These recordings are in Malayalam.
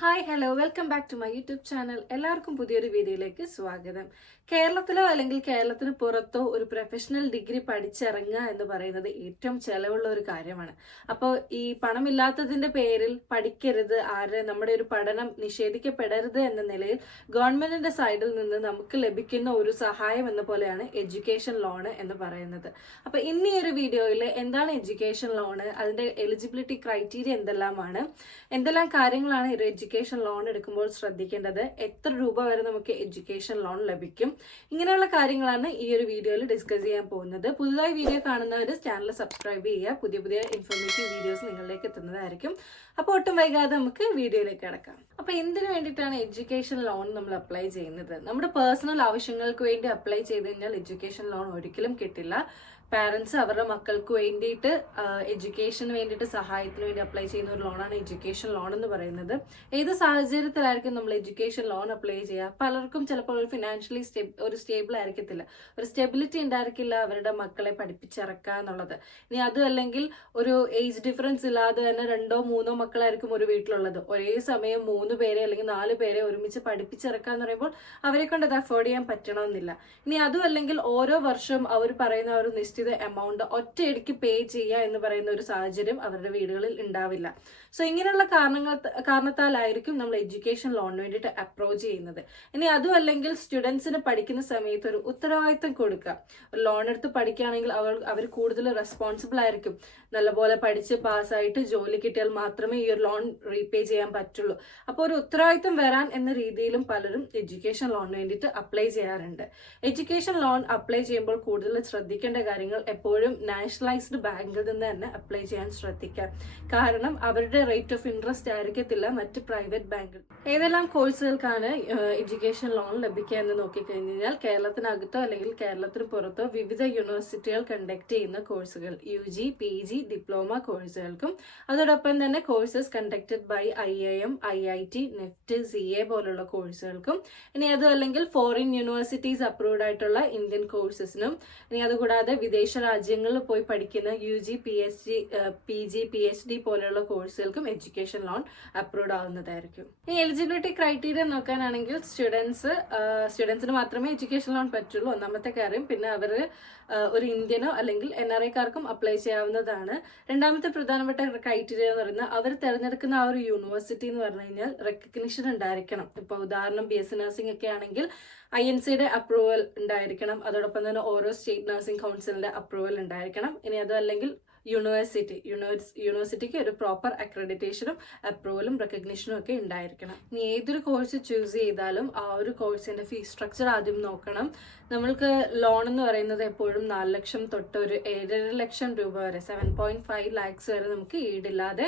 Hi hello welcome back to my YouTube channel. എല്ലാവർക്കും പുതിയൊരു വീഡിയോയിലേക്ക് സ്വാഗതം. കേരളത്തിലോ അല്ലെങ്കിൽ കേരളത്തിന് പുറത്തോ ഒരു പ്രൊഫഷണൽ ഡിഗ്രി പഠിച്ചിറങ്ങുക എന്ന് പറയുന്നത് ഏറ്റവും ചെലവുള്ള ഒരു കാര്യമാണ്. അപ്പോൾ ഈ പണമില്ലാത്തതിന്റെ പേരിൽ പഠിക്കരുത്, നമ്മുടെ ഒരു പഠനം നിഷേധിക്കപ്പെടരുത് എന്ന നിലയിൽ ഗവൺമെന്റിന്റെ സൈഡിൽ നിന്ന് നമുക്ക് ലഭിക്കുന്ന ഒരു സഹായം എന്ന പോലെയാണ് എഡ്യൂക്കേഷൻ ലോണ് എന്ന് പറയുന്നത്. അപ്പോൾ ഇന്ന് ഈ ഒരു വീഡിയോയിൽ എന്താണ് എഡ്യൂക്കേഷൻ ലോണ്, അതിന്റെ എലിജിബിലിറ്റി ക്രൈറ്റീരിയ എന്തെല്ലാം കാര്യങ്ങളാണ് ഒരു എഡ്യൂക്കേഷൻ ലോൺ എടുക്കുമ്പോൾ ശ്രദ്ധിക്കേണ്ടത്, എത്ര രൂപ വരെ നമുക്ക് എഡ്യൂക്കേഷൻ ലോൺ ലഭിക്കും, ഇങ്ങനെയുള്ള കാര്യങ്ങളാണ് ഈ ഒരു വീഡിയോയിൽ ഡിസ്കസ് ചെയ്യാൻ പോകുന്നത്. പുതുതായി വീഡിയോ കാണുന്നവർ ചാനൽ സബ്സ്ക്രൈബ് ചെയ്യുക. പുതിയ പുതിയ ഇൻഫോർമേറ്റീവ് വീഡിയോസ് നിങ്ങളിലേക്ക് എത്തുന്നതായിരിക്കും. അപ്പോൾ ഒട്ടും വൈകാതെ നമുക്ക് വീഡിയോയിലേക്ക് കിടക്കാം. അപ്പോൾ എന്തിനു വേണ്ടിയിട്ടാണ് എഡ്യൂക്കേഷൻ ലോൺ നമ്മൾ അപ്ലൈ ചെയ്യുന്നത്? നമ്മുടെ പേഴ്സണൽ ആവശ്യങ്ങൾക്ക് വേണ്ടി അപ്ലൈ ചെയ്ത് കഴിഞ്ഞാൽ എഡ്യൂക്കേഷൻ ലോൺ ഒരിക്കലും കിട്ടില്ല. പാരൻസ് അവരുടെ മക്കൾക്ക് വേണ്ടിയിട്ട് എഡ്യൂക്കേഷന് വേണ്ടിയിട്ട് സഹായത്തിന് വേണ്ടി അപ്ലൈ ചെയ്യുന്ന ഒരു ലോണാണ് എഡ്യൂക്കേഷൻ ലോൺ എന്ന് പറയുന്നത്. ഏത് സാഹചര്യത്തിലായിരിക്കും നമ്മൾ എഡ്യൂക്കേഷൻ ലോൺ അപ്ലൈ ചെയ്യുക? പലർക്കും ചിലപ്പോൾ ഒരു ഫിനാൻഷ്യലി സ്റ്റേബിൾ ആയിരിക്കത്തില്ല, ഒരു സ്റ്റെബിലിറ്റി ഉണ്ടായിരിക്കില്ല അവരുടെ മക്കളെ പഠിപ്പിച്ചിറക്കുക എന്നുള്ളത്. ഇനി അതും അല്ലെങ്കിൽ ഒരു ഏജ് ഡിഫറൻസ് ഇല്ലാതെ തന്നെ 2-3 മക്കളായിരിക്കും ഒരു വീട്ടിലുള്ളത്. ഒരേ സമയം 3 പേരെ അല്ലെങ്കിൽ 4 പേരെ ഒരുമിച്ച് പഠിപ്പിച്ചിറക്കുക എന്ന് പറയുമ്പോൾ അവരെ കൊണ്ട് അത് അഫോർഡ് ചെയ്യാൻ പറ്റണമെന്നില്ല. ഇനി അതും അല്ലെങ്കിൽ ഓരോ വർഷം അവർ പറയുന്ന ഒരു നിശ്ചിത എമൗണ്ട് ഒറ്റയടിക്ക് പേ ചെയ്യുക എന്ന് പറയുന്ന ഒരു സാഹചര്യം അവരുടെ വീടുകളിൽ ഉണ്ടാവില്ല. സോ ഇങ്ങനെയുള്ള കാരണത്താലായിരിക്കും നമ്മൾ എഡ്യൂക്കേഷൻ ലോണിന് വേണ്ടിയിട്ട് അപ്രോച്ച് ചെയ്യുന്നത്. ഇനി അതും അല്ലെങ്കിൽ സ്റ്റുഡൻസിന് പഠിക്കുന്ന സമയത്ത് ഒരു ഉത്തരവാദിത്തം കൊടുക്കുക. ഒരു ലോൺ എടുത്ത് പഠിക്കുകയാണെങ്കിൽ അവർ കൂടുതൽ റെസ്പോൺസിബിൾ ആയിരിക്കും. നല്ലപോലെ പഠിച്ച് പാസ്സായിട്ട് ജോലി കിട്ടിയാൽ മാത്രമേ ഈ ഒരു ലോൺ റീപേ ചെയ്യാൻ പറ്റുള്ളൂ. അപ്പോൾ ഒരു ഉത്തരവാദിത്തം വരാൻ എന്ന രീതിയിലും പലരും എഡ്യൂക്കേഷൻ ലോണിന് വേണ്ടിയിട്ട് അപ്ലൈ ചെയ്യാറുണ്ട്. എഡ്യൂക്കേഷൻ ലോൺ അപ്ലൈ ചെയ്യുമ്പോൾ കൂടുതൽ ശ്രദ്ധിക്കേണ്ട കാര്യങ്ങൾ, എപ്പോഴും നാഷണലൈസ്ഡ് ബാങ്കിൽ നിന്ന് തന്നെ അപ്ലൈ ചെയ്യാൻ ശ്രദ്ധിക്കുക. കാരണം അവരുടെ റേറ്റ് ഓഫ് ഇൻട്രസ്റ്റ് ആയിരിക്കത്തില്ല മറ്റ് പ്രൈവറ്റ് ബാങ്കിൽ. ഏതെല്ലാം കോഴ്സുകൾക്കാണ് എഡ്യൂക്കേഷൻ ലോൺ ലഭിക്കുക എന്ന് നോക്കിക്കഴിഞ്ഞാൽ, കേരളത്തിനകത്തോ അല്ലെങ്കിൽ കേരളത്തിന് പുറത്തോ വിവിധ യൂണിവേഴ്സിറ്റികൾ കണ്ടക്ട് ചെയ്യുന്ന കോഴ്സുകൾ, UG, PG, ഡിപ്ലോമ കോഴ്സുകൾക്കും അതോടൊപ്പം തന്നെ courses conducted by IIM, IIT, NEFT, CA പോലുള്ള കോഴ്സുകൾക്കും, ഇനി അതും അല്ലെങ്കിൽ ഫോറിൻ യൂണിവേഴ്സിറ്റീസ് അപ്രൂവ്ഡ് ആയിട്ടുള്ള ഇന്ത്യൻ കോഴ്സസിനും, ഇനി അതുകൂടാതെ വിദേശ രാജ്യങ്ങളിൽ പോയി പഠിക്കുന്ന UG, PG, PhD പോലെയുള്ള കോഴ്സുകൾക്കും എഡ്യൂക്കേഷൻ ലോൺ അപ്രൂവ്ഡ് ആവുന്നതായിരിക്കും. ഈ എലിജിബിലിറ്റി ക്രൈറ്റീരിയ നോക്കാനാണെങ്കിൽ സ്റ്റുഡൻസിന് മാത്രമേ എഡ്യൂക്കേഷൻ ലോൺ പറ്റുള്ളൂ, ഒന്നാമത്തെ കാര്യം. പിന്നെ അവർ ഒരു ഇന്ത്യനോ അല്ലെങ്കിൽ NRIക്കാർക്കും അപ്ലൈ ചെയ്യാവുന്നതാണ്. രണ്ടാമത്തെ പ്രധാനപ്പെട്ട ക്രൈറ്റീരിയ എന്ന് പറയുന്നത്, അവർ തിരഞ്ഞെടുക്കുന്ന ആ ഒരു യൂണിവേഴ്സിറ്റി എന്ന് പറഞ്ഞു കഴിഞ്ഞാൽ റെക്കഗ്നിഷൻ ഉണ്ടായിരിക്കണം. ഇപ്പോൾ ഉദാഹരണം BSc നഴ്സിംഗ് ഒക്കെ ആണെങ്കിൽ INCയുടെ അപ്രൂവൽ ഉണ്ടായിരിക്കണം. അതോടൊപ്പം തന്നെ ഓരോ സ്റ്റേറ്റ് നഴ്സിംഗ് കൗൺസിലിന്റെ അപ്രൂവൽ ഉണ്ടായിരിക്കണം. ഇനി അതും അല്ലെങ്കിൽ യൂണിവേഴ്സിറ്റിക്ക് ഒരു പ്രോപ്പർ അക്രഡിറ്റേഷനും അപ്രൂവലും റെക്കഗ്നിഷനും ഒക്കെ ഉണ്ടായിരിക്കണം. ഇനി ഏതൊരു കോഴ്സ് ചൂസ് ചെയ്താലും ആ ഒരു കോഴ്സിന്റെ ഫീസ് സ്ട്രക്ചർ ആദ്യം നോക്കണം. നമ്മൾക്ക് ലോൺ എന്ന് പറയുന്നത് എപ്പോഴും 4 ലക്ഷം തൊട്ട് ഒരു 7.5 ലക്ഷം രൂപ വരെ 7.5 lakhs വരെ നമുക്ക് ഈടില്ലാതെ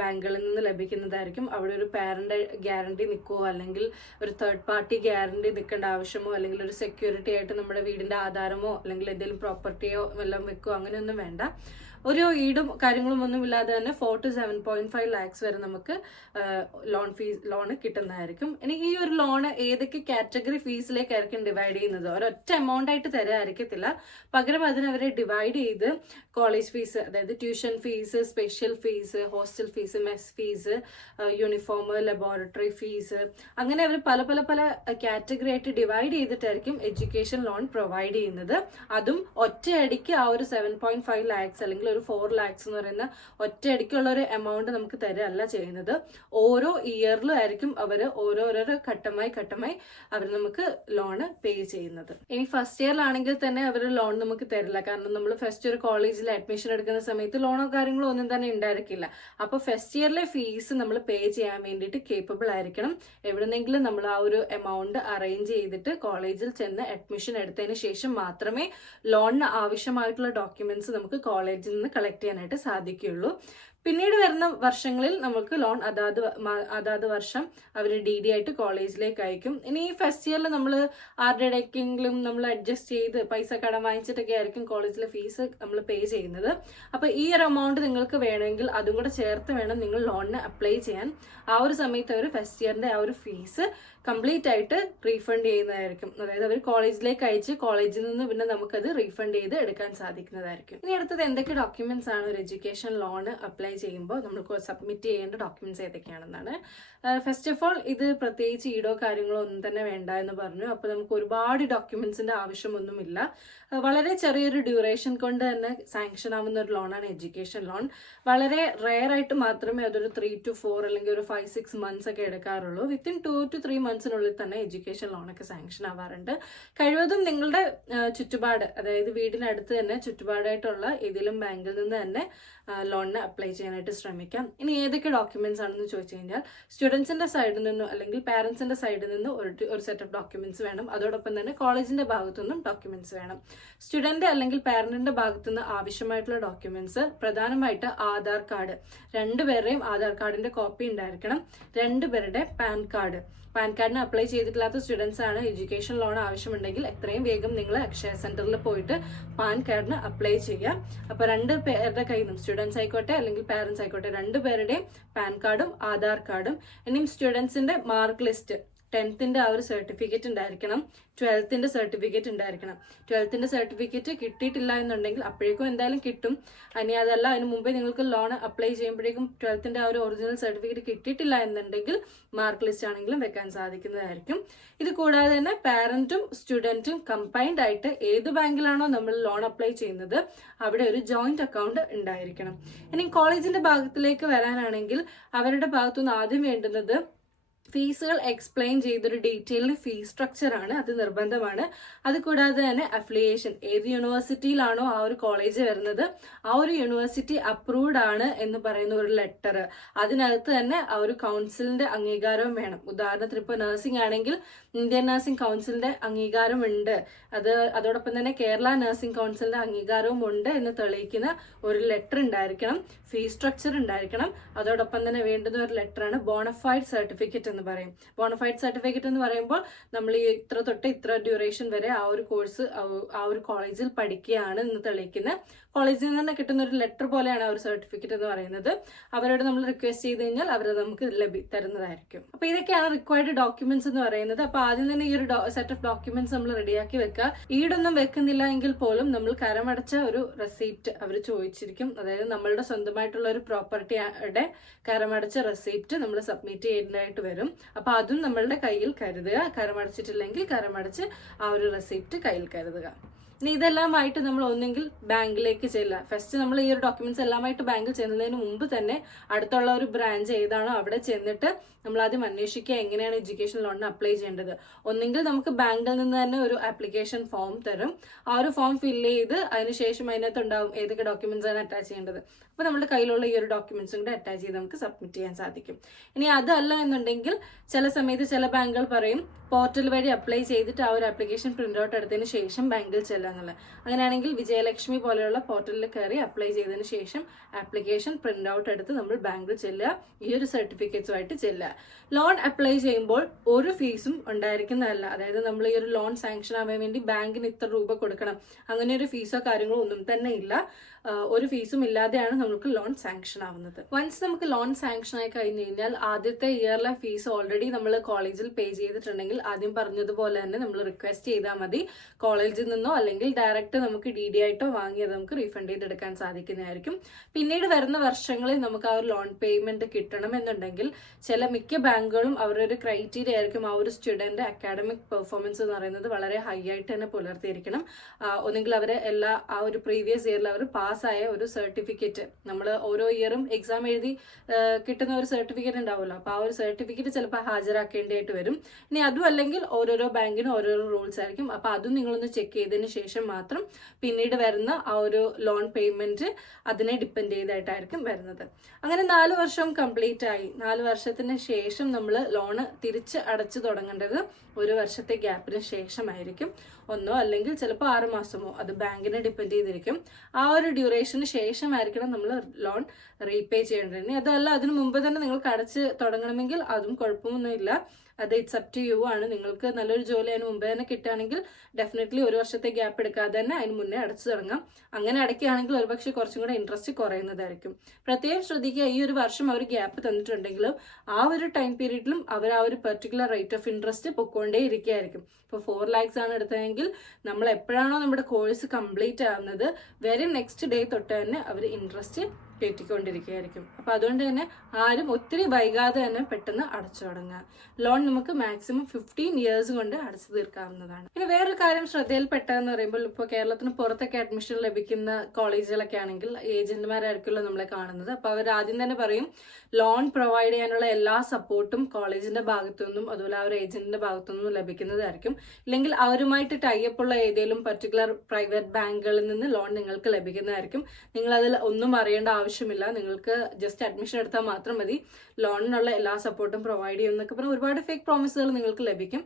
ബാങ്കുകളിൽ നിന്ന് ലഭിക്കുന്നതായിരിക്കും. അവിടെ ഒരു പാരന്റ് ഗ്യാരണ്ടി നിൽക്കുമോ അല്ലെങ്കിൽ ഒരു തേർഡ് പാർട്ടി ഗ്യാരണ്ടി നിൽക്കേണ്ട ആവശ്യമോ അല്ലെങ്കിൽ ഒരു സെക്യൂരിറ്റി ആയിട്ട് നമ്മുടെ വീടിന്റെ ആധാരമോ അല്ലെങ്കിൽ എന്തെങ്കിലും പ്രോപ്പർട്ടിയോ എല്ലാം വെക്കുമോ, അങ്ങനെയൊന്നും വേണ്ട. ഒരു ഈടും കാര്യങ്ങളും ഒന്നും ഇല്ലാതെ തന്നെ 4 to 7.5 lakhs വരെ നമുക്ക് ലോൺ കിട്ടുന്നതായിരിക്കും. ഇനി ഈ ഒരു ലോൺ ഏതൊക്കെ കാറ്റഗറി ഫീസിലേക്കായിരിക്കും ഡിവൈഡ് ചെയ്യുന്നത്? ഒരൊറ്റ എമൗണ്ട് ആയിട്ട് തരാതിരിക്കത്തില്ല, പകരം അതിനവരെ ഡിവൈഡ് ചെയ്ത് കോളേജ് ഫീസ്, അതായത് tuition fees, special fees, hostel fees, mess fees, uniform, laboratory fees, അങ്ങനെ അവർ പല കാറ്റഗറി ആയിട്ട് ഡിവൈഡ് ചെയ്തിട്ടായിരിക്കും എഡ്യൂക്കേഷൻ ലോൺ പ്രൊവൈഡ് ചെയ്യുന്നത്. അതും ഒറ്റയടിക്ക് ആ ഒരു 7.5 lakhs അല്ലെങ്കിൽ ഒരു 4 lakhs എന്ന് പറയുന്ന ഒറ്റയടിക്കുള്ള ഒരു എമൗണ്ട് നമുക്ക് തരല്ല ചെയ്യുന്നത്. ഓരോ ഇയറിലും ആയിരിക്കും അവർ ഓരോരോ ഘട്ടമായി അവർ നമുക്ക് ലോണ് പേ ചെയ്യുന്നത്. ഇനി ഫസ്റ്റ് ഇയറിലാണെങ്കിൽ തന്നെ അവർ ലോൺ നമുക്ക് തരില്ല. കാരണം നമ്മൾ ഫസ്റ്റ് ഒരു കോളേജിൽ അഡ്മിഷൻ എടുക്കുന്ന സമയത്ത് ലോണോ കാര്യങ്ങളോ ഒന്നും തന്നെ ഉണ്ടായിരിക്കില്ല. അപ്പൊ ഫസ്റ്റ് ഇയറിലെ ഫീസ് നമ്മൾ പേ ചെയ്യാൻ വേണ്ടിയിട്ട് കേപ്പബിൾ ആയിരിക്കണം. എവിടെന്നെങ്കിലും നമ്മൾ ആ ഒരു എമൗണ്ട് അറേഞ്ച് ചെയ്തിട്ട് കോളേജിൽ ചെന്ന് അഡ്മിഷൻ എടുത്തതിന് ശേഷം മാത്രമേ ലോണിന് ആവശ്യമായിട്ടുള്ള ഡോക്യുമെന്റ്സ് നമുക്ക് കോളേജിൽ നിന്ന് കളക്ട് ചെയ്യാനായിട്ട് സാധിക്കുകയുള്ളൂ. പിന്നീട് വരുന്ന വർഷങ്ങളിൽ നമുക്ക് ലോൺ അതാത് വർഷം അവർ DD ആയിട്ട് കോളേജിലേക്ക് അയക്കും. ഇനി ഈ ഫസ്റ്റ് ഇയറിൽ നമ്മൾ ആരുടെ ഇടയ്ക്കെങ്കിലും നമ്മൾ അഡ്ജസ്റ്റ് ചെയ്ത് പൈസ കടം വാങ്ങിച്ചിട്ടൊക്കെ ആയിരിക്കും കോളേജിലെ ഫീസ് നമ്മൾ പേ ചെയ്യുന്നത്. അപ്പോൾ ഈ ഒരു എമൗണ്ട് നിങ്ങൾക്ക് വേണമെങ്കിൽ അതും കൂടെ ചേർത്ത് വേണം നിങ്ങൾ ലോണിന് അപ്ലൈ ചെയ്യാൻ. ആ ഒരു സമയത്ത് അവർ ഫസ്റ്റ് ഇയറിന്റെ ആ ഒരു ഫീസ് കംപ്ലീറ്റ് ആയിട്ട് റീഫണ്ട് ചെയ്യുന്നതായിരിക്കും. അതായത് അവർ കോളേജിലേക്ക് അയച്ച് കോളേജിൽ നിന്ന് പിന്നെ നമുക്കത് റീഫണ്ട് ചെയ്ത് എടുക്കാൻ സാധിക്കുന്നതായിരിക്കും. ഇനി അടുത്തത് എന്തൊക്കെ ഡോക്യുമെന്റ്സ് ആണ് ഒരു എഡ്യൂക്കേഷൻ ലോൺ അപ്ലൈ അപ്ലൈ ചെയ്യുമ്പോൾ നമ്മൾ സബ്മിറ്റ് ചെയ്യേണ്ട ഡോക്യുമെന്റ്സ് ഏതൊക്കെയാണെന്നാണ്. ഫസ്റ്റ് ഓഫ് ഓൾ ഇത് പ്രത്യേകിച്ച് ഈടോ കാര്യങ്ങളോ ഒന്നും തന്നെ വേണ്ട എന്ന് പറഞ്ഞു. അപ്പോൾ നമുക്ക് ഒരുപാട് ഡോക്യുമെന്റ്സിന്റെ ആവശ്യമൊന്നുമില്ല. വളരെ ചെറിയൊരു ഡ്യൂറേഷൻ കൊണ്ട് തന്നെ സാങ്ഷൻ ആവുന്ന ഒരു ലോണാണ് എഡ്യൂക്കേഷൻ ലോൺ. വളരെ റെയർ ആയിട്ട് മാത്രമേ അതൊരു 3 to 4 അല്ലെങ്കിൽ ഒരു 5-6 months ഒക്കെ എടുക്കാറുള്ളൂ. വിത്തിൻ 2 to 3 months തന്നെ എഡ്യൂക്കേഷൻ ലോണൊക്കെ സാങ്ഷൻ ആവാറുണ്ട്. കഴിവതും നിങ്ങളുടെ ചുറ്റുപാട്, അതായത് വീടിനടുത്ത് തന്നെ ചുറ്റുപാടായിട്ടുള്ള ഏതെങ്കിലും ബാങ്കിൽ നിന്ന് തന്നെ ലോണിന് അപ്ലൈ ചെയ്യാനായിട്ട് ശ്രമിക്കാം. ഇനി ഏതൊക്കെ ഡോക്യുമെന്റ്സ് ആണെന്ന് ചോദിച്ചു കഴിഞ്ഞാൽ സ്റ്റുഡൻസിന്റെ സൈഡിൽ നിന്നും അല്ലെങ്കിൽ പാരന്റ്സിന്റെ സൈഡിൽ നിന്നും ഒരു സെറ്റ് ഓഫ് ഡോക്യുമെന്റ്സ് വേണം. അതോടൊപ്പം തന്നെ കോളേജിന്റെ ഭാഗത്തുനിന്നും ഡോക്യുമെന്റ്സ് വേണം. സ്റ്റുഡന്റ് അല്ലെങ്കിൽ പാരന്റിന്റെ ഭാഗത്തുനിന്ന് ആവശ്യമായിട്ടുള്ള ഡോക്യുമെന്റ്സ് പ്രധാനമായിട്ട് ആധാർ കാർഡ്, രണ്ടുപേരുടെയും ആധാർ കാർഡിന്റെ കോപ്പി ഉണ്ടായിരിക്കണം. രണ്ടുപേരുടെ പാൻ കാർഡിന് അപ്ലൈ ചെയ്തിട്ടില്ലാത്ത സ്റ്റുഡൻസ് ആണ് എഡ്യൂക്കേഷൻ ലോൺ ആവശ്യമുണ്ടെങ്കിൽ എത്രയും വേഗം നിങ്ങൾ അക്ഷയ സെന്ററിൽ പോയിട്ട് പാൻ കാർഡിന് അപ്ലൈ ചെയ്യാം. അപ്പൊ 2 പേരുടെ കയ്യിൽ നിന്നും, സ്റ്റുഡൻസ് ആയിക്കോട്ടെ അല്ലെങ്കിൽ പാരന്റ്സ് ആയിക്കോട്ടെ, 2 പേരുടെയും പാൻ കാർഡും ആധാർ കാർഡും, ഇനിയും സ്റ്റുഡൻസിന്റെ മാർക്ക് ലിസ്റ്റ്, 10th ആ ഒരു സർട്ടിഫിക്കറ്റ് ഉണ്ടായിരിക്കണം, 12th സർട്ടിഫിക്കറ്റ് ഉണ്ടായിരിക്കണം. 12th സർട്ടിഫിക്കറ്റ് കിട്ടിയിട്ടില്ല എന്നുണ്ടെങ്കിൽ അപ്പോഴേക്കും എന്തായാലും കിട്ടും. ഇനി അതല്ല അതിന് മുമ്പേ നിങ്ങൾക്ക് ലോൺ അപ്ലൈ ചെയ്യുമ്പോഴേക്കും 12th ആ ഒരു ഒറിജിനൽ സർട്ടിഫിക്കറ്റ് കിട്ടിയിട്ടില്ല എന്നുണ്ടെങ്കിൽ മാർക്ക് ലിസ്റ്റ് ആണെങ്കിലും വെക്കാൻ സാധിക്കുന്നതായിരിക്കും. ഇത് കൂടാതെ തന്നെ പാരന്റും സ്റ്റുഡന്റും കമ്പൈൻഡ് ആയിട്ട് ഏത് ബാങ്കിലാണോ നമ്മൾ ലോൺ അപ്ലൈ ചെയ്യുന്നത് അവിടെ ഒരു ജോയിന്റ് അക്കൗണ്ട് ഉണ്ടായിരിക്കണം. ഇനി കോളേജിന്റെ ഭാഗത്തിലേക്ക് വരാനാണെങ്കിൽ അവരുടെ ഭാഗത്തുനിന്ന് ആദ്യം വേണ്ടുന്നത് ഫീസുകൾ എക്സ്പ്ലെയിൻ ചെയ്തൊരു ഡീറ്റെയിൽഡ് ഫീസ് സ്ട്രക്ചർ ആണ്. അത് നിർബന്ധമാണ്. അത് കൂടാതെ തന്നെ അഫിലിയേഷൻ, ഏത് യൂണിവേഴ്സിറ്റിയിലാണോ ആ ഒരു കോളേജ് വരുന്നത് ആ ഒരു യൂണിവേഴ്സിറ്റി അപ്രൂവ്ഡ് ആണ് എന്ന് പറയുന്ന ഒരു ലെറ്റർ, അതിനകത്ത് തന്നെ ആ ഒരു കൗൺസിലിന്റെ അംഗീകാരവും വേണം. ഉദാഹരണത്തിന് ഇപ്പോൾ നഴ്സിംഗ് ആണെങ്കിൽ ഇന്ത്യൻ നഴ്സിംഗ് കൗൺസിലിന്റെ അംഗീകാരം ഉണ്ട്, അതോടൊപ്പം തന്നെ കേരള നഴ്സിംഗ് കൗൺസിലിന്റെ അംഗീകാരവും ഉണ്ട് എന്ന് തെളിയിക്കുന്ന ഒരു ലെറ്റർ ഉണ്ടായിരിക്കണം. ഫീസ് സ്ട്രക്ചർ ഉണ്ടായിരിക്കണം. അതോടൊപ്പം തന്നെ വേണ്ടുന്ന ഒരു ലെറ്ററാണ് ബോണഫൈഡ് സർട്ടിഫിക്കറ്റ് എന്ന് പറയും. ബോണഫൈഡ് സർട്ടിഫിക്കറ്റ് എന്ന് പറയുമ്പോൾ നമ്മൾ ഈ ഇത്ര തൊട്ട് ഇത്ര ഡ്യൂറേഷൻ വരെ ആ ഒരു കോഴ്സ് ആ ഒരു കോളേജിൽ പഠിക്കുകയാണ് എന്ന് തെളിയിക്കുന്ന, കോളേജിൽ നിന്ന് തന്നെ കിട്ടുന്ന ഒരു ലെറ്റർ പോലെയാണ് ആ ഒരു സർട്ടിഫിക്കറ്റ് എന്ന് പറയുന്നത്. അവരോട് നമ്മൾ റിക്വസ്റ്റ് ചെയ്ത് കഴിഞ്ഞാൽ അവർ നമുക്ക് തരുന്നതായിരിക്കും. അപ്പൊ ഇതൊക്കെയാണ് റിക്വയർഡ് ഡോക്യുമെന്റ്സ് എന്ന് പറയുന്നത്. അപ്പൊ ആദ്യം തന്നെ ഈ ഒരു സെറ്റ് ഓഫ് ഡോക്യുമെന്റ്സ് നമ്മൾ റെഡിയാക്കി വെക്കുക. ഈടൊന്നും വെക്കുന്നില്ല എങ്കിൽ പോലും നമ്മൾ കരമടച്ച ഒരു റെസിപ്റ്റ് അവർ ചോദിച്ചിരിക്കും. അതായത് നമ്മളുടെ സ്വന്തമായിട്ടുള്ള ഒരു പ്രോപ്പർട്ടിയുടെ കരമടച്ച റെസിപ്റ്റ് നമ്മൾ സബ്മിറ്റ് ചെയ്യേണ്ടതായിട്ട് വരും. അപ്പൊ അതും നമ്മളുടെ കയ്യിൽ കരുതുക. കരമടച്ചിട്ടില്ലെങ്കിൽ കരമടച്ച് ആ ഒരു റെസിപ്റ്റ് കയ്യിൽ കരുതുക. ഇനി ഇതെല്ലാമായിട്ട് നമ്മൾ ഒന്നെങ്കിൽ ബാങ്കിലേക്ക് ചെല്ലുക. ഫസ്റ്റ് നമ്മൾ ഈ ഒരു ഡോക്യുമെന്റ്സ് എല്ലാമായിട്ട് ബാങ്കിൽ ചെല്ലുന്നതിന് മുമ്പ് തന്നെ അടുത്തുള്ള ഒരു ബ്രാഞ്ച് ഏതാണോ അവിടെ ചെന്നിട്ട് നമ്മൾ ആദ്യം അന്വേഷിക്കുക എങ്ങനെയാണ് എഡ്യൂക്കേഷൻ ലോണിന് അപ്ലൈ ചെയ്യേണ്ടത്. ഒന്നെങ്കിൽ നമുക്ക് ബാങ്കിൽ നിന്ന് തന്നെ ഒരു ആപ്ലിക്കേഷൻ ഫോം തരും. ആ ഒരു ഫോം ഫില്ല് ചെയ്ത് അതിനുശേഷം അതിനകത്ത് ഉണ്ടാവും ഏതൊക്കെ ഡോക്യുമെന്റ്സ് ആണ് അറ്റാച്ച് ചെയ്യേണ്ടത്. അപ്പോൾ നമ്മുടെ കയ്യിലുള്ള ഈ ഒരു ഡോക്യുമെന്റ്സും കൂടെ അറ്റാച്ച് ചെയ്ത് നമുക്ക് സബ്മിറ്റ് ചെയ്യാൻ സാധിക്കും. ഇനി അതല്ല എന്നുണ്ടെങ്കിൽ ചില സമയത്ത് ചില ബാങ്കുകൾ പറയും പോർട്ടൽ വഴി അപ്ലൈ ചെയ്തിട്ട് ആ ഒരു ആപ്ലിക്കേഷൻ പ്രിന്റ് ഔട്ട് എടുത്തതിന് ശേഷം ബാങ്കിൽ ചെല്ലുക എന്നുള്ളത്. അങ്ങനെയാണെങ്കിൽ വിജയലക്ഷ്മി പോലെയുള്ള പോർട്ടലിൽ കയറി അപ്ലൈ ചെയ്തതിന് ശേഷം ആപ്ലിക്കേഷൻ പ്രിന്റ് ഔട്ട് എടുത്ത് നമ്മൾ ബാങ്കിൽ ചെല്ലുക, ഈ ഒരു സർട്ടിഫിക്കറ്റ്സുമായിട്ട് ചെല്ലുക. ലോൺ അപ്ലൈ ചെയ്യുമ്പോൾ ഒരു ഫീസും ഉണ്ടായിരിക്കുന്നതല്ല. അതായത് നമ്മൾ ഈ ഒരു ലോൺ സാങ്ഷൻ ആവാൻ വേണ്ടി ബാങ്കിന് ഇത്ര രൂപ കൊടുക്കണം, അങ്ങനെ ഒരു ഫീസോ കാര്യങ്ങളോ ഒന്നും തന്നെ ഇല്ല. ഒരു ഫീസും ഇല്ലാതെയാണ് നമുക്ക് ലോൺ സാങ്ഷൻ ആവുന്നത്. വൺസ് നമുക്ക് ലോൺ സാങ്ഷൻ ആയി കഴിഞ്ഞ് കഴിഞ്ഞാൽ ആദ്യത്തെ ഇയറിലെ ഫീസ് ഓൾറെഡി നമ്മൾ കോളേജിൽ പേ ചെയ്തിട്ടുണ്ടെങ്കിൽ ആദ്യം പറഞ്ഞതുപോലെ തന്നെ നമ്മൾ റിക്വസ്റ്റ് ചെയ്താൽ മതി. കോളേജിൽ നിന്നോ അല്ലെങ്കിൽ ഡയറക്റ്റ് നമുക്ക് DD ആയിട്ടോ വാങ്ങിയത് നമുക്ക് റീഫണ്ട് ചെയ്തെടുക്കാൻ സാധിക്കുന്നതായിരിക്കും. പിന്നീട് വരുന്ന വർഷങ്ങളിൽ നമുക്ക് ആ ഒരു ലോൺ പേയ്മെന്റ് കിട്ടണമെന്നുണ്ടെങ്കിൽ മിക്ക ബാങ്കുകളും അവരുടെ ഒരു ക്രൈറ്റീരിയ ആയിരിക്കും ആ ഒരു സ്റ്റുഡന്റ് അക്കാഡമിക് പെർഫോമൻസ് എന്ന് പറയുന്നത് വളരെ ഹൈ ആയിട്ട് തന്നെ പുലർത്തിയിരിക്കണം. ഒന്നെങ്കിൽ അവർ ആ ഒരു പ്രീവിയസ് ഇയറിൽ അവർ പാസ്സായ ഒരു സർട്ടിഫിക്കറ്റ്, നമ്മൾ ഓരോ ഇയറും എക്സാം എഴുതി കിട്ടുന്ന ഒരു സർട്ടിഫിക്കറ്റ് ഉണ്ടാവുമല്ലോ, അപ്പോൾ ആ ഒരു സർട്ടിഫിക്കറ്റ് ചിലപ്പോൾ ഹാജരാക്കേണ്ടതായിട്ട് വരും. ഇനി അതും അല്ലെങ്കിൽ ഓരോരോ ബാങ്കിനും ഓരോരോ റൂൾസ് ആയിരിക്കും. അപ്പോൾ അതും നിങ്ങളൊന്ന് ചെക്ക് ചെയ്തതിന് ശേഷം മാത്രം പിന്നീട് വരുന്ന ആ ഒരു ലോൺ പേയ്മെന്റ് അതിനെ ഡിപ്പെൻഡ് ചെയ്തായിട്ടായിരിക്കും വരുന്നത്. അങ്ങനെ 4 വർഷം കംപ്ലീറ്റ് ആയി. 4 വർഷത്തിന് ശേഷം നമ്മൾ ലോണ് തിരിച്ച് അടച്ചു തുടങ്ങേണ്ടത് 1 വർഷത്തെ ഗ്യാപ്പിന് ശേഷമായിരിക്കും. 1 അല്ലെങ്കിൽ ചിലപ്പോൾ 6 മാസമോ, അത് ബാങ്കിനെ ഡിപ്പെൻഡ് ചെയ്തിരിക്കും. ആ ഒരു ഡ്യൂറേഷന് ശേഷമായിരിക്കണം നമ്മൾ ലോൺ റീപേ ചെയ്യേണ്ടത്. ഇനി അതല്ല അതിന് മുമ്പ് തന്നെ നിങ്ങൾക്ക് അടച്ച് തുടങ്ങണമെങ്കിൽ അതും കുഴപ്പമൊന്നുമില്ല. അത് ഇറ്റ്സ് അപ് ടു യു ആണ്. നിങ്ങൾക്ക് നല്ലൊരു ജോലി അതിന് മുമ്പേ തന്നെ കിട്ടുകയാണെങ്കിൽ ഡെഫിനറ്റ്ലി 1 വർഷത്തെ ഗ്യാപ്പ് എടുക്കാതെ തന്നെ അതിന് മുന്നേ അടച്ചു തുടങ്ങാം. അങ്ങനെ അടയ്ക്കുകയാണെങ്കിൽ ഒരുപക്ഷെ കുറച്ചും കൂടെ ഇൻട്രസ്റ്റ് കുറയുന്നതായിരിക്കും. പ്രത്യേകം ശ്രദ്ധിക്കുക, ഈ 1 വർഷം അവർ ഗ്യാപ്പ് തന്നിട്ടുണ്ടെങ്കിലും ആ ഒരു ടൈം പീരീഡിലും അവർ ആ ഒരു പെർട്ടിക്കുലർ റേറ്റ് ഓഫ് ഇൻട്രസ്റ്റ് പൊക്കോണ്ടേ ഇരിക്കുകയായിരിക്കും. ഇപ്പോൾ 4 lakhs ആണ് എടുത്തതെങ്കിൽ നമ്മൾ എപ്പോഴാണോ നമ്മുടെ കോഴ്സ് കംപ്ലീറ്റ് ആവുന്നത് വെരി നെക്സ്റ്റ് ഡേ തൊട്ട് തന്നെ അവർ ഇൻട്രസ്റ്റ് കയറ്റിക്കൊണ്ടിരിക്കുകയായിരിക്കും. അപ്പോൾ അതുകൊണ്ട് തന്നെ ആരും ഒത്തിരി വൈകാതെ തന്നെ പെട്ടെന്ന് അടച്ചു തുടങ്ങുക. ലോൺ നമുക്ക് മാക്സിമം 15 ഇയേഴ്സ് കൊണ്ട് അടച്ചു തീർക്കാവുന്നതാണ്. പിന്നെ വേറൊരു കാര്യം ശ്രദ്ധയിൽപ്പെട്ടതെന്ന് പറയുമ്പോൾ, ഇപ്പോൾ കേരളത്തിന് പുറത്തൊക്കെ അഡ്മിഷൻ ലഭിക്കുന്ന കോളേജുകളൊക്കെ ആണെങ്കിൽ ഏജന്റുമാരായിരിക്കുമല്ലോ നമ്മളെ കാണുന്നത്. അപ്പോൾ അവർ ആദ്യം തന്നെ പറയും ലോൺ പ്രൊവൈഡ് ചെയ്യാനുള്ള എല്ലാ സപ്പോർട്ടും കോളേജിന്റെ ഭാഗത്തു നിന്നും അതുപോലെ ആ ഒരു ഏജന്റിന്റെ ഭാഗത്തു നിന്നും ലഭിക്കുന്നതായിരിക്കും. ഇല്ലെങ്കിൽ അവരുമായിട്ട് ടൈപ്പുള്ള ഏതെങ്കിലും പർട്ടിക്കുലർ പ്രൈവറ്റ് ബാങ്കുകളിൽ നിന്ന് ലോൺ നിങ്ങൾക്ക് ലഭിക്കുന്നതായിരിക്കും. നിങ്ങൾ അതിൽ ഒന്നും അറിയേണ്ട ആവശ്യമില്ല. നിങ്ങൾക്ക് ജസ്റ്റ് അഡ്മിഷൻ എടുത്താൽ മാത്രം മതി. ലോണിനുള്ള എല്ലാ സപ്പോർട്ടും പ്രൊവൈഡ് ചെയ്യുമെന്നൊക്കെ പറഞ്ഞാൽ ഒരുപാട് ഫേക്ക് പ്രോമിസുകൾ നിങ്ങൾക്ക് ലഭിക്കും.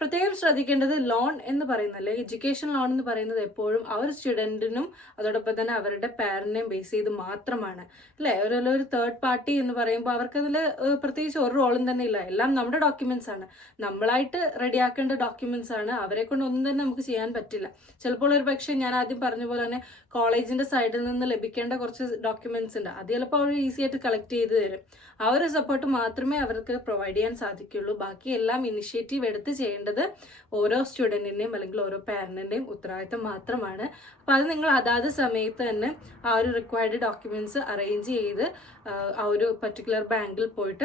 പ്രത്യേകം ശ്രദ്ധിക്കേണ്ടത് ലോൺ എന്ന് പറയുന്നത്, അല്ലെങ്കിൽ എഡ്യൂക്കേഷൻ ലോൺ എന്ന് പറയുന്നത് എപ്പോഴും ആ ഒരു സ്റ്റുഡൻറ്റിനും അതോടൊപ്പം തന്നെ അവരുടെ പാരന്റിനെയും ബേസ് ചെയ്ത് മാത്രമാണ്, അല്ലേ? ഒരു തേർഡ് പാർട്ടി എന്ന് പറയുമ്പോൾ അവർക്കതിൽ പ്രത്യേകിച്ച് ഒരു റോളും തന്നെ ഇല്ല. എല്ലാം നമ്മുടെ ഡോക്യുമെന്റ്സ് ആണ്, നമ്മളായിട്ട് റെഡിയാക്കേണ്ട ഡോക്യുമെന്റ്സ് ആണ്. അവരെ കൊണ്ട് ഒന്നും തന്നെ നമുക്ക് ചെയ്യാൻ പറ്റില്ല. ചിലപ്പോൾ ഒരു പക്ഷേ ഞാൻ ആദ്യം പറഞ്ഞ പോലെ തന്നെ കോളേജിന്റെ സൈഡിൽ നിന്ന് ലഭിക്കേണ്ട കുറച്ച് ഡോക്യുമെന്റ്സ് ഉണ്ട്, അത് ചിലപ്പോൾ അവർ ഈസി ആയിട്ട് കളക്ട് ചെയ്ത് തരും. ആ ഒരു സപ്പോർട്ട് മാത്രമേ അവർക്ക് പ്രൊവൈഡ് ചെയ്യാൻ സാധിക്കുള്ളൂ. ബാക്കി എല്ലാം ഇനിഷ്യേറ്റീവ് എടുത്ത് ചെയ്യേണ്ടത് ഓരോ സ്റ്റുഡൻറ്റിൻ്റെയും അല്ലെങ്കിൽ ഓരോ പാരന്റിൻ്റെയും ഉത്തരവാദിത്തം മാത്രമാണ്. അപ്പോൾ അത് നിങ്ങൾ അതാത് സമയത്ത് തന്നെ ആ ഒരു റിക്വയർഡ് ഡോക്യുമെന്റ്സ് അറേഞ്ച് ചെയ്ത് ആ ഒരു പർട്ടിക്കുലർ ബാങ്കിൽ പോയിട്ട്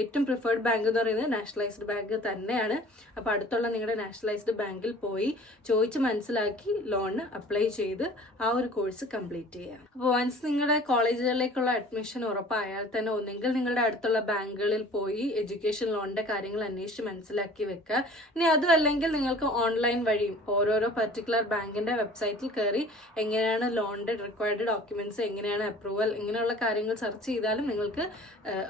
ഏറ്റവും പ്രിഫേർഡ് ബാങ്ക് എന്ന് പറയുന്നത് നാഷണലൈസ്ഡ് ബാങ്ക് തന്നെയാണ്. അപ്പോൾ അടുത്തുള്ള നിങ്ങളുടെ നാഷണലൈസ്ഡ് ബാങ്കിൽ പോയി ചോദിച്ച് മനസ്സിലാക്കി ലോണിന് അപ്ലൈ ചെയ്ത് ആ ഒരു കോഴ്സ് കംപ്ലീറ്റ് ചെയ്യുക. അപ്പോൾ വൺസ് നിങ്ങളുടെ കോളേജുകളിലേക്കുള്ള അഡ്മിഷൻ ഉറപ്പായാൽ തന്നെ ഒന്നെങ്കിൽ നിങ്ങളുടെ അടുത്തുള്ള ബാങ്കുകളിൽ പോയി എഡ്യൂക്കേഷൻ ലോണിന്റെ കാര്യങ്ങൾ അന്വേഷിച്ച് മനസ്സിലാക്കി വെക്കുക. ഇനി അതും അല്ലെങ്കിൽ നിങ്ങൾക്ക് ഓൺലൈൻ വഴിയും ഓരോരോ പർട്ടിക്കുലർ ബാങ്കിന്റെ വെബ്സൈറ്റിൽ കയറി എങ്ങനെയാണ് ലോണിന്റെ റിക്വയർഡ് ഡോക്യുമെന്റ്സ്, എങ്ങനെയാണ് അപ്രൂവൽ, ഇങ്ങനെയുള്ള കാര്യങ്ങൾ സെർച്ച് ചെയ്താലും നിങ്ങൾക്ക്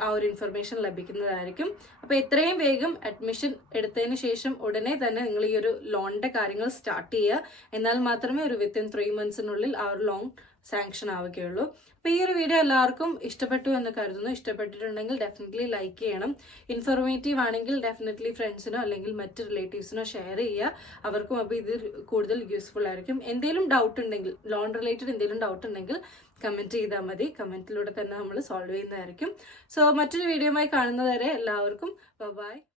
ആ ഒരു ഇൻഫർമേഷൻ ലഭിക്കുന്നതായിരിക്കും. അപ്പോൾ എത്രയും വേഗം അഡ്മിഷൻ എടുത്തതിന് ശേഷം ഉടനെ തന്നെ നിങ്ങൾ ഈ ഒരു ലോണിന്റെ കാര്യങ്ങൾ സ്റ്റാർട്ട് ചെയ്യുക. എന്നാൽ മാത്രമേ ഒരു വിത്തിൻ 3 monthsനുള്ളിൽ ആ ഒരു ലോൺ സാങ്ഷൻ ആവുകയുള്ളൂ. അപ്പോൾ ഈ ഒരു വീഡിയോ എല്ലാവർക്കും ഇഷ്ടപ്പെട്ടു എന്ന് കരുതുന്നു. ഇഷ്ടപ്പെട്ടിട്ടുണ്ടെങ്കിൽ ഡെഫിനറ്റ്ലി ലൈക്ക് ചെയ്യണം. ഇൻഫോർമേറ്റീവ് ആണെങ്കിൽ ഡെഫിനറ്റ്ലി ഫ്രണ്ട്സിനോ അല്ലെങ്കിൽ മറ്റ് റിലേറ്റീവ്സിനോ ഷെയർ ചെയ്യുക. അവർക്കും അപ്പോൾ ഇത് കൂടുതൽ യൂസ്ഫുൾ ആയിരിക്കും. എന്തെങ്കിലും ഡൗട്ട് ഉണ്ടെങ്കിൽ, ലോൺ റിലേറ്റഡ് എന്തെങ്കിലും ഡൗട്ട് ഉണ്ടെങ്കിൽ കമൻറ്റ് ചെയ്താൽ മതി. കമൻറ്റിലൂടെ തന്നെ നമ്മൾ സോൾവ് ചെയ്യുന്നതായിരിക്കും. സോ മറ്റൊരു വീഡിയോയുമായി കാണുന്നതുവരെ എല്ലാവർക്കും ബൈ.